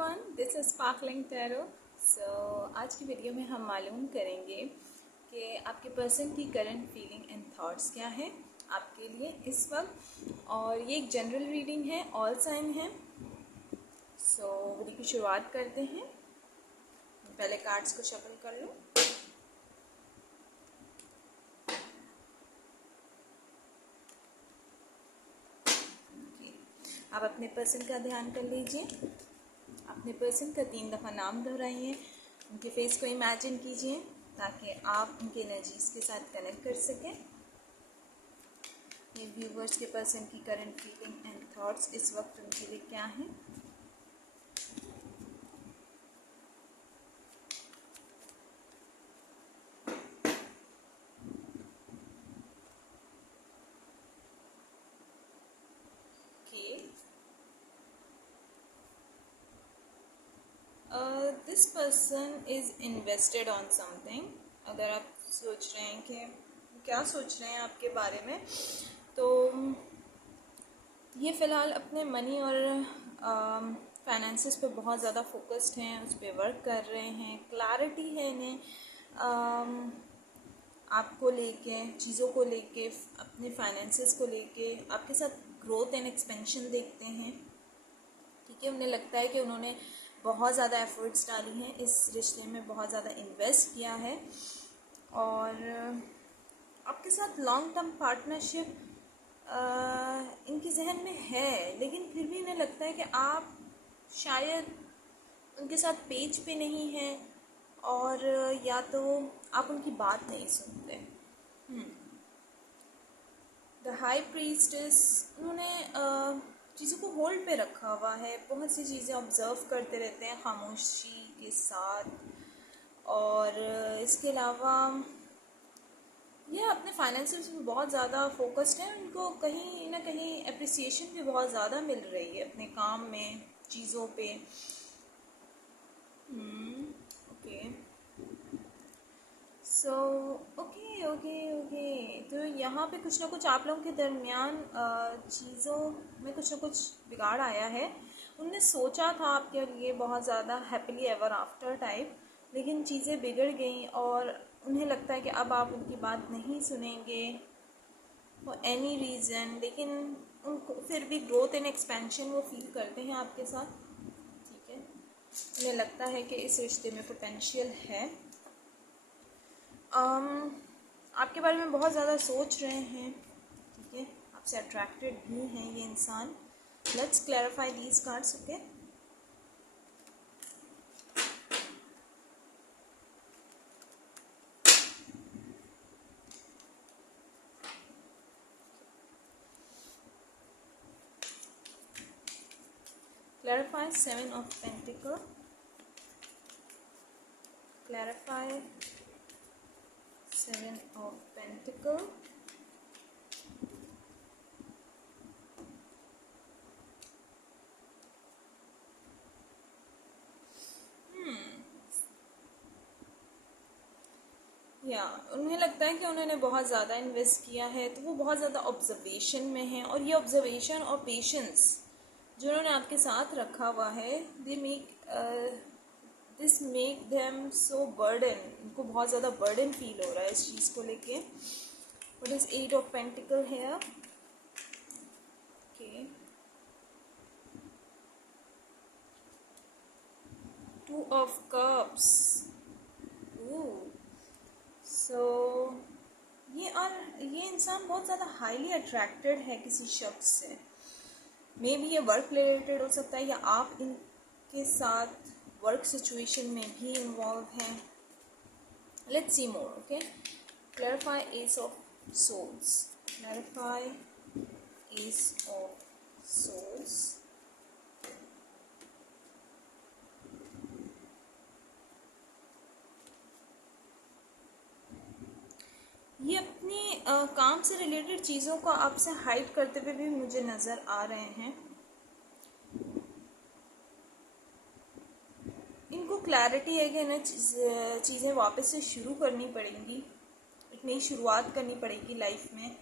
Everyone, this is sparkling tarot. आज की video में हम मालूम करेंगे कि आपके पर्सन की करंट फीलिंग एंड थॉट्स क्या है आपके लिए इस वक्त। और ये एक जनरल रीडिंग है, ऑल साइन है। वीडियो की शुरुआत करते हैं। पहले कार्ड्स को शफल कर लूँ। आप अपने पर्सन का ध्यान कर लीजिए। अपने पर्सन का 3 दफ़ा नाम दोहराइए। उनके फेस को इमेजिन कीजिए ताकि आप उनके एनर्जीज के साथ कनेक्ट कर सकें। ये व्यूवर्स के पर्सन की करंट फीलिंग एंड थॉट्स इस वक्त उनके लिए क्या हैं। This person is invested on something. अगर आप सोच रहे हैं कि क्या सोच रहे हैं आपके बारे में, तो ये फ़िलहाल अपने मनी और फाइनेंसेस पे बहुत ज़्यादा फोकस्ड हैं, उस पर वर्क कर रहे हैं। क्लैरिटी है इन्हें आपको लेके, चीज़ों को लेके, अपने फाइनेंसेस को लेके। आपके साथ ग्रोथ एंड एक्सपेंशन देखते हैं। ठीक है, उन्हें लगता है कि उन्होंने बहुत ज़्यादा एफर्ट्स डाली हैं इस रिश्ते में, बहुत ज़्यादा इन्वेस्ट किया है। और आपके साथ लॉन्ग टर्म पार्टनरशिप इनके जहन में है, लेकिन फिर भी इन्हें लगता है कि आप शायद उनके साथ पेज पे नहीं हैं, और या तो आप उनकी बात नहीं सुनते। द हाई प्रीस्टेस, उन्होंने चीज़ों को होल्ड पे रखा हुआ है। बहुत सी चीज़ें ऑब्ज़र्व करते रहते हैं खामोशी के साथ। और इसके अलावा ये अपने फाइनेंशियल में बहुत ज़्यादा फोकस्ड है। उनको कहीं ना कहीं एप्रिसिएशन भी बहुत ज़्यादा मिल रही है अपने काम में, चीज़ों पे। Okay, okay. तो यहाँ पे कुछ ना कुछ आप लोगों के दरमियान चीज़ों में कुछ ना कुछ बिगाड़ आया है। उनने सोचा था आपके लिए बहुत ज़्यादा हैप्पीली एवर आफ्टर टाइप, लेकिन चीज़ें बिगड़ गई और उन्हें लगता है कि अब आप उनकी बात नहीं सुनेंगे फॉर एनी रीज़न। लेकिन उनको फिर भी ग्रोथ एंड एक्सपेंशन वो फील करते हैं आपके साथ। ठीक है, उन्हें लगता है कि इस रिश्ते में पोटेंशियल है। आपके बारे में बहुत ज़्यादा सोच रहे हैं। ठीक है, आपसे अट्रैक्टेड भी हैं ये इंसान। Let's clarify these cards. Okay, clarify 7 of Pentacle, clarify 7 of Pentacle, उन्हें लगता है कि उन्होंने बहुत ज़्यादा इन्वेस्ट किया है, तो वो बहुत ज़्यादा ऑब्जर्वेशन में है। और ये ऑब्जर्वेशन और पेशेंस जो उन्होंने आपके साथ रखा हुआ है, this make them so burden. उनको बहुत ज़्यादा बर्डन फील हो रहा है इस चीज़ को लेके। What is 8 of pentacle here? Okay, 2 of cups. So ये इंसान बहुत ज़्यादा हाईली अट्रैक्टेड है किसी शख्स से। मे बी ये वर्क रिलेटेड हो सकता है, या आप इनके साथ वर्क सिचुएशन में भी इन्वॉल्व हैं। Let's see more. Okay, clarify ace of souls, clarify ace of souls. ये अपनी काम से रिलेटेड चीज़ों को आपसे हाइड करते हुए भी मुझे नज़र आ रहे हैं। इनको क्लैरिटी है कि इन्हें चीज़ें वापस से शुरू करनी पड़ेंगी, एक नई शुरुआत करनी पड़ेगी लाइफ में।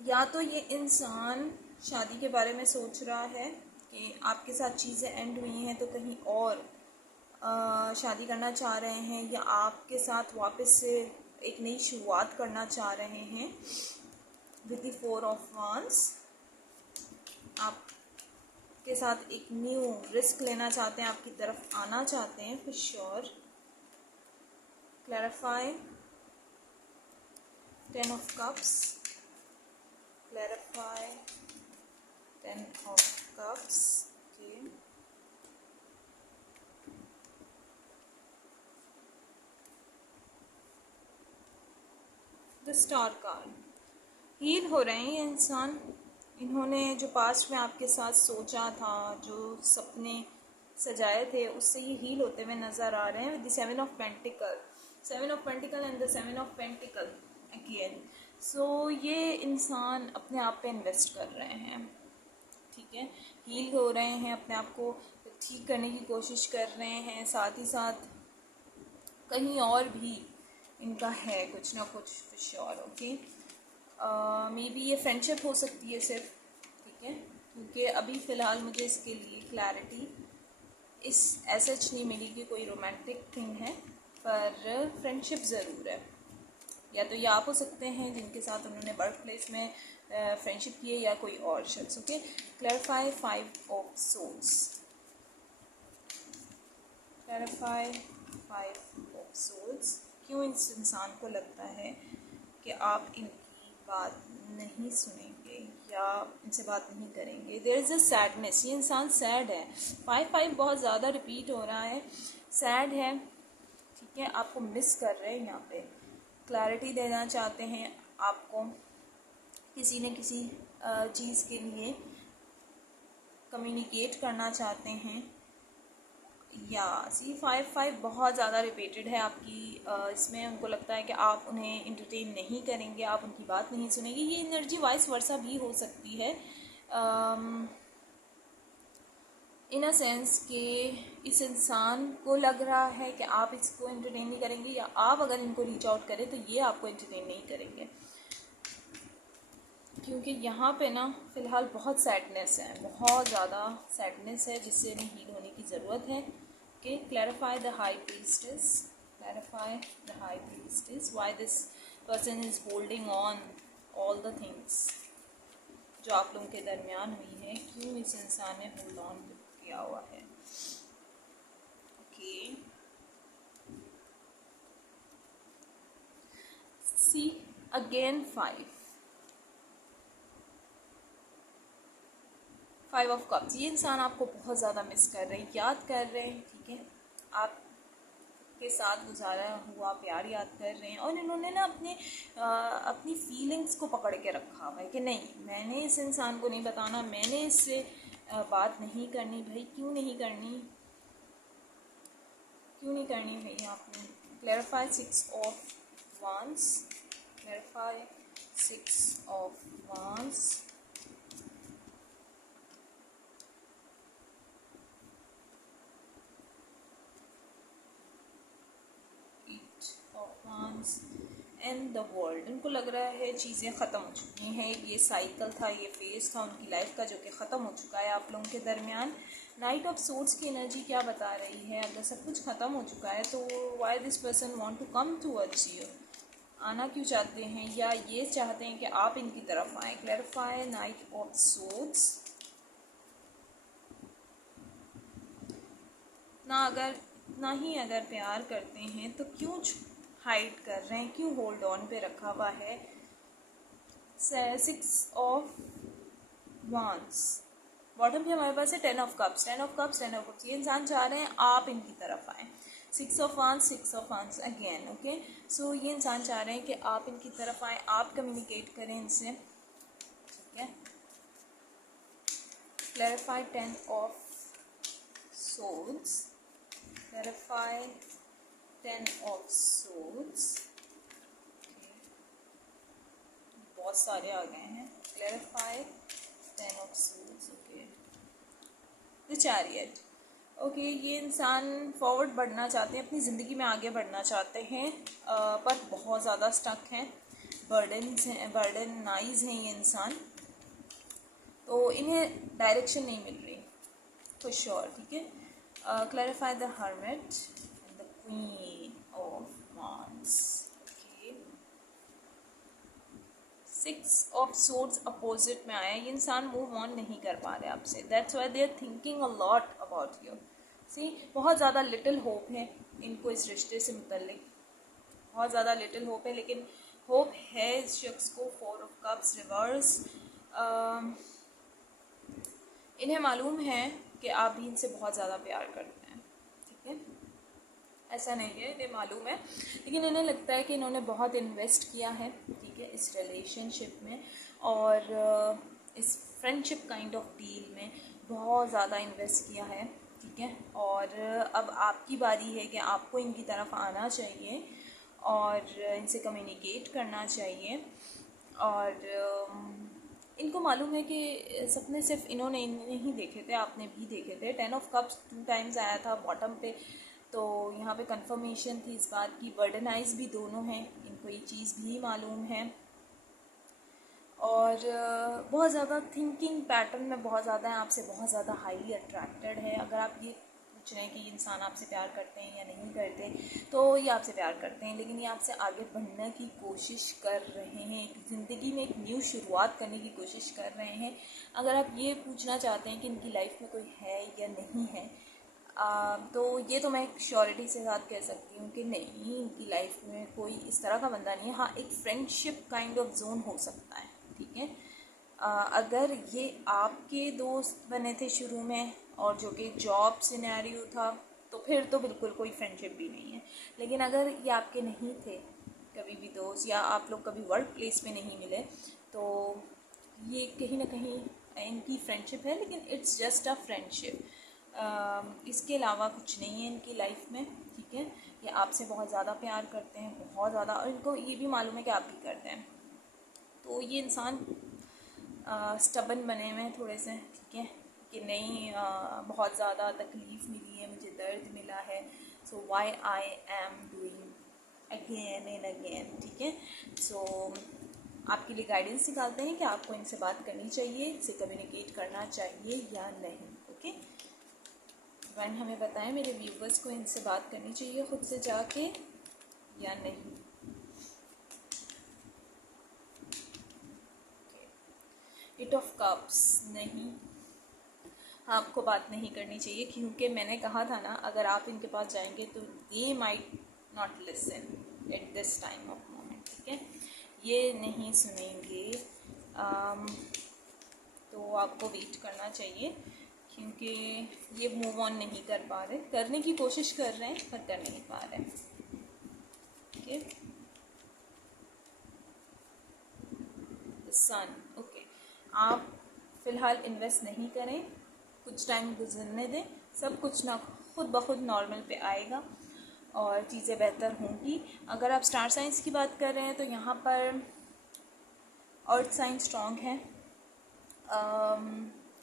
या तो ये इंसान शादी के बारे में सोच रहा है, कि आपके साथ चीज़ें एंड हुई हैं तो कहीं और शादी करना चाह रहे हैं, या आपके साथ वापस से एक नई शुरुआत करना चाह रहे हैं। विद द 4 ऑफ वांड्स आपके साथ एक न्यू रिस्क लेना चाहते हैं, आपकी तरफ आना चाहते हैं for sure. Clarify 10 of cups, clarify 10 of cups, okay. The star card, heal हो रहे हैं ये इंसान। इन्होंने जो पास्ट में आपके साथ सोचा था, जो सपने सजाए थे, उससे ये हील होते हुए नज़र आ रहे हैं। With the 7 of Pentacle, 7 of Pentacle and the 7 of Pentacle again. So ये इंसान अपने आप पे इन्वेस्ट कर रहे हैं, ठीक है, हील हो रहे हैं, अपने आप को ठीक करने की कोशिश कर रहे हैं। साथ ही साथ कहीं और भी इनका है कुछ ना कुछ for sure, okay. May be ये फ्रेंडशिप हो सकती है सिर्फ, ठीक है, क्योंकि अभी फ़िलहाल मुझे इसके लिए क्लैरिटी इस एसएच नहीं मिली कि कोई रोमांटिक थिंग है, पर फ्रेंडशिप ज़रूर है। या तो ये आप हो सकते हैं जिनके साथ उन्होंने वर्क प्लेस में फ्रेंडशिप की है, या कोई और शख्स, okay. Clarify 5 of Swords, clarify 5 of Swords। क्यों इस इंसान को लगता है कि आप इनकी बात नहीं सुनेंगे या इनसे बात नहीं करेंगे? देयर इज़ अ सैडनेस, ये इंसान सैड है। 5 बहुत ज़्यादा रिपीट हो रहा है, सैड है, ठीक है, आपको मिस कर रहे हैं यहाँ पे। क्लैरिटी देना चाहते हैं आपको किसी न किसी चीज़ के लिए, कम्युनिकेट करना चाहते हैं। या सी 5 बहुत ज़्यादा रिपीटेड है आपकी इसमें। उनको लगता है कि आप उन्हें इंटरटेन नहीं करेंगे, आप उनकी बात नहीं सुनेंगे। ये एनर्जी वाइस वर्सा भी हो सकती है, इन अ सेंस कि इस इंसान को लग रहा है कि आप इसको एंटरटेन नहीं करेंगे, या आप अगर इनको रीच आउट करें तो ये आपको एंटरटेन नहीं करेंगे, क्योंकि यहाँ पे ना फ़िलहाल बहुत सैडनेस है, बहुत ज़्यादा सैडनेस है जिससे इन्हें हील होने की ज़रूरत है। Okay, clarify the high priestess, clarify the high priestess, why this person is holding on all the things जो आप लोगों के दरमियान हुई है, क्यों इस इंसान ने होल्ड ऑन किया हुआ है। Okay, see again 5 of cups, ये इंसान आपको बहुत ज़्यादा मिस कर रहे हैं, याद कर रहे हैं, ठीक है, आपके साथ गुजारा हुआ प्यार याद कर रहे हैं। और इन्होंने ना अपनी फीलिंग्स को पकड़ के रखा हुआ है कि नहीं, मैंने इस इंसान को नहीं बताना, मैंने इससे बात नहीं करनी। भाई क्यों नहीं करनी, क्यों नहीं करनी भैया आपने? Clarify 6 of Wands, clarify 6 of Wands, 8 of Wands and the world. उनको लग रहा है चीज़ें ख़त्म हो चुकी हैं, ये साइकिल था, ये फेज़ था उनकी लाइफ का जो कि ख़त्म हो चुका है आप लोगों के दरमियान। नाइट ऑफ सोर्ड्स की एनर्जी क्या बता रही है? अगर सब कुछ ख़त्म हो चुका है तो why this person want to come towards you, आना क्यों चाहते हैं, या ये चाहते हैं कि आप इनकी तरफ आएँ? Clarify night of swords. ना ही अगर प्यार करते हैं तो क्यों हाइड कर रहे हैं, क्यों होल्ड ऑन पे रखा हुआ है? 6 of Wands, बॉटम पे हमारे पास है 10 of Cups, 10 of Cups, 10 of Cups। ये इंसान चाह रहे हैं आप इनकी तरफ आएँ। 6 of Wands, 6 of Wands again, okay. So ये इंसान चाह रहे हैं कि आप इनकी तरफ आएँ, आप कम्युनिकेट करें इनसे, ठीक है। Clarify 10 of Swords, clarify 10 of Swords, बहुत सारे आ गए हैं। Clarify 10 of Swords, okay. The chariot, okay, ये इंसान फॉरवर्ड बढ़ना चाहते हैं, अपनी ज़िंदगी में आगे बढ़ना चाहते हैं, पर बहुत ज़्यादा स्टक हैं, बर्डनाइज हैं ये इंसान, तो इन्हें डायरेक्शन नहीं मिल रही। फॉर श्योर, ठीक है। Clarify the hermit and the queen of wands. Okay, 6 of swords opposite में आया, ये इंसान मूव ऑन नहीं कर पा रहे आपसे, that's why they are thinking a lot about you. See, बहुत ज़्यादा लिटिल होप है इनको इस रिश्ते से मुतल्लिक, बहुत ज़्यादा लिटिल होप है, लेकिन होप है इस शख्स को। 4 ऑफ कप्स रिवर्स, इन्हें मालूम है कि आप भी इनसे बहुत ज़्यादा प्यार करते हैं, ठीक है, ऐसा नहीं है, इन्हें मालूम है, लेकिन इन्हें लगता है कि इन्होंने बहुत इन्वेस्ट किया है, ठीक है, इस रिलेशनशिप में, और इस फ्रेंडशिप काइंड ऑफ डील में बहुत ज़्यादा इन्वेस्ट किया है, ठीक है, और अब आपकी बारी है कि आपको इनकी तरफ आना चाहिए और इनसे कम्युनिकेट करना चाहिए। और इनको मालूम है कि सपने सिर्फ इन्होंने नहीं देखे थे, आपने भी देखे थे। 10 ऑफ कप्स 2 टाइम्स आया था बॉटम पे, तो यहाँ पे कंफर्मेशन थी इस बात की। बर्डनाइज भी दोनों हैं, इनको ये चीज़ भी मालूम है, और बहुत ज़्यादा थिंकिंग पैटर्न में बहुत ज़्यादा है, आपसे बहुत ज़्यादा हाईली अट्रैक्टेड है। अगर आप ये पूछ रहे हैं कि ये इंसान आपसे प्यार करते हैं या नहीं करते, तो ये आपसे प्यार करते हैं, लेकिन ये आपसे आगे बढ़ने की कोशिश कर रहे हैं, ज़िंदगी में एक न्यू शुरुआत करने की कोशिश कर रहे हैं। अगर आप ये पूछना चाहते हैं कि इनकी लाइफ में कोई है या नहीं है, तो ये तो मैं एक श्योरिटी से साथ कह सकती हूँ कि नहीं, इनकी लाइफ में कोई इस तरह का बंदा नहीं है। हाँ, एक फ्रेंडशिप काइंड ऑफ जोन हो सकता है, ठीक है। अगर ये आपके दोस्त बने थे शुरू में और जो कि जॉब सिनेरियो था, तो फिर तो बिल्कुल कोई फ्रेंडशिप भी नहीं है। लेकिन अगर ये आपके नहीं थे कभी भी दोस्त, या आप लोग कभी वर्क प्लेस में नहीं मिले, तो ये कहीं ना कहीं इनकी फ्रेंडशिप है, लेकिन इट्स जस्ट अ फ्रेंडशिप, इसके अलावा कुछ नहीं है इनकी लाइफ में, ठीक है। ये आपसे बहुत ज़्यादा प्यार करते हैं, बहुत ज़्यादा, और इनको ये भी मालूम है कि आप भी करते हैं। तो ये इंसान स्टबन बने हुए हैं थोड़े से, ठीक है, कि नहीं, बहुत ज़्यादा तकलीफ़ मिली है, मुझे दर्द मिला है, so why I am doing again and again, ठीक है। सो आपके लिए गाइडेंस निकालते हैं कि आपको इनसे बात करनी चाहिए, इनसे कम्युनिकेट करना चाहिए या नहीं, ओके। डिवाइन हमें बताएं मेरे व्यूवर्स को इनसे बात करनी चाहिए खुद से जाके या नहीं। एट ऑफ कप्स, नहीं, आपको बात नहीं करनी चाहिए, क्योंकि मैंने कहा था ना, अगर आप इनके पास जाएंगे तो ये might not listen at this time of moment, ठीक है, ये नहीं सुनेंगे। तो आपको वेट करना चाहिए, क्योंकि ये मूव ऑन नहीं कर पा रहे, करने की कोशिश कर रहे हैं पर कर नहीं पा रहे, ठीक है। सन, ओके, आप फ़िलहाल इन्वेस्ट नहीं करें, कुछ टाइम गुजरने दें, सब कुछ ना खुद ब खुद नॉर्मल पे आएगा और चीज़ें बेहतर होंगी। अगर आप स्टार साइंस की बात कर रहे हैं तो यहाँ पर अर्थ साइन स्ट्रॉन्ग है,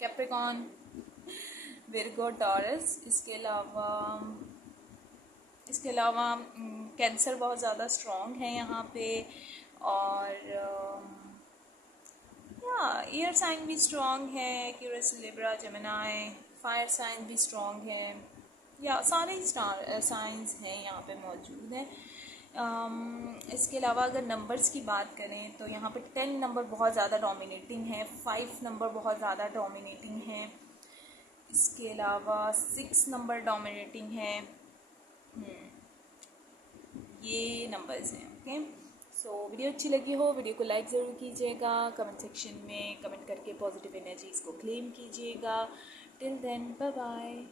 कैप्रिकॉन, विर्गो, टॉरस, इसके अलावा कैंसर बहुत ज़्यादा स्ट्रॉन्ग है यहाँ पे, और या एयर साइन भी स्ट्रॉन्ग है, Aquarius, Libra, Gemini, fire sign भी स्ट्रॉन्ग है, या सारे ही स्टार साइंस हैं यहाँ पे मौजूद हैं। इसके अलावा अगर नंबर्स की बात करें तो यहाँ पे 10 नंबर बहुत ज़्यादा डोमिनेटिंग है, 5 नंबर बहुत ज़्यादा डोमिनेटिंग है, इसके अलावा 6 नंबर डोमिनेटिंग है, ये नंबर्स हैं, ओके। सो वीडियो अच्छी लगी हो, वीडियो को लाइक ज़रूर कीजिएगा, कमेंट सेक्शन में कमेंट करके पॉजिटिव एनर्जीज़ को क्लेम कीजिएगा। Till then, bye bye.